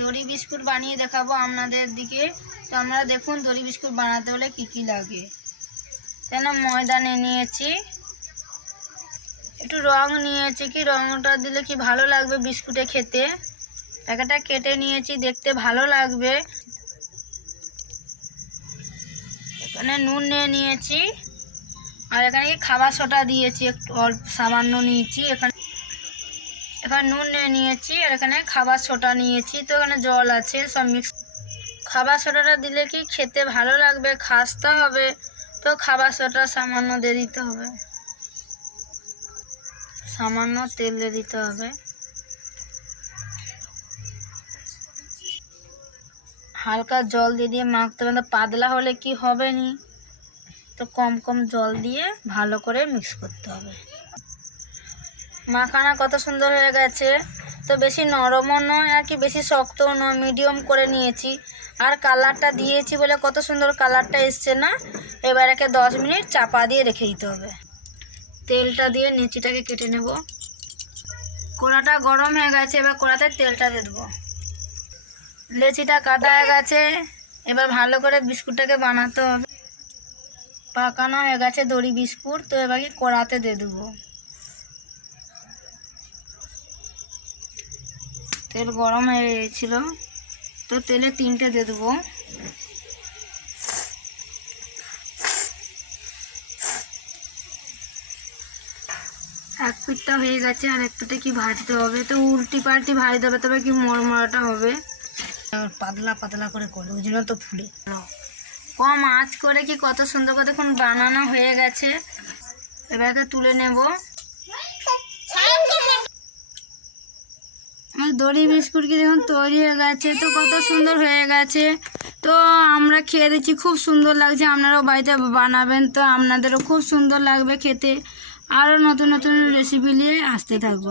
দড়ি বিস্কুট বানিয়ে দেখাবো আপনাদের দিকে। তো আমরা দেখুন দড়ি বিস্কুট বানাতে হলে কি কি লাগে। কেন ময়দা নিয়ে নিয়েছি, একটু রং নিয়েছি, কি রংটা দিলে কি ভালো লাগবে বিস্কুটে খেতে। প্যাকেটটা কেটে নিয়েছি, দেখতে ভালো লাগবে। এখানে নুন নিয়ে নিয়েছি, আর এখানে কি খাবার সোডা দিয়েছি, একটু অল্প সামান্য নিয়েছি। এখানে নুন নিয়ে নিয়েছি, আর এখানে খাবার সোডা নিয়েছি। তো এখানে জল আছে, সব মিক্স। খাবার সোডাটা দিলে কি খেতে ভালো লাগবে, খাস্তা হবে। তো খাবার সোডা সামান্য দিয়ে দিতে হবে, সামান্য তেল দিয়ে দিতে হবে। হালকা জল দিয়ে মাখতে হবে, পাতলা হলে কি হবে নি। তো কম কম জল দিয়ে ভালো করে মিক্স করতে হবে। মাখানা কত সুন্দর হয়ে গেছে। তো বেশি নরমও নয় আর কি বেশি শক্তও নয়, মিডিয়াম করে নিয়েছি। আর কালারটা দিয়েছি বলে কত সুন্দর কালারটা এসছে না। এবার একে 10 মিনিট চাপা দিয়ে রেখে দিতে হবে। তেলটা দিয়ে নেচিটাকে কেটে নেব। কড়াটা গরম হয়ে গেছে, এবার কড়াতে তেলটা দিয়ে দেবো। লেচিটা কাটা হয়ে গেছে, এবার ভালো করে বিস্কুটটাকে বানাতে হবে। পাকানো হয়ে গেছে দড়ি বিস্কুট। তো এবার কি কড়াতে দিয়ে দেবো। তেল গরম হয়ে গেছিল, তো তেলে 3টে দিয়ে দেবো। এক পিঠটা হয়ে গেছে, আর এক পিঠে কি ভাজতে হবে। তো উল্টি পাল্টি ভাজতে হবে, তবে কি মরমরাটা হবে। পাতলা পাতলা করে করলে ওই জন্য তো ফুলে। কম আঁচ করে কি কত সুন্দর করে দেখুন বানানো হয়ে গেছে। এবারকে তুলে নেব। দড়ি বিস্কুট কি দেখুন তৈরি হয়ে গেছে। তো কত সুন্দর হয়ে গেছে। তো আমরা খেয়ে দিচ্ছি, খুব সুন্দর লাগছে। আপনারাও বাড়িতে বানাবেন, তো আপনাদেরও খুব সুন্দর লাগবে খেতে। আরও নতুন নতুন রেসিপি নিয়ে আসতে থাকবো।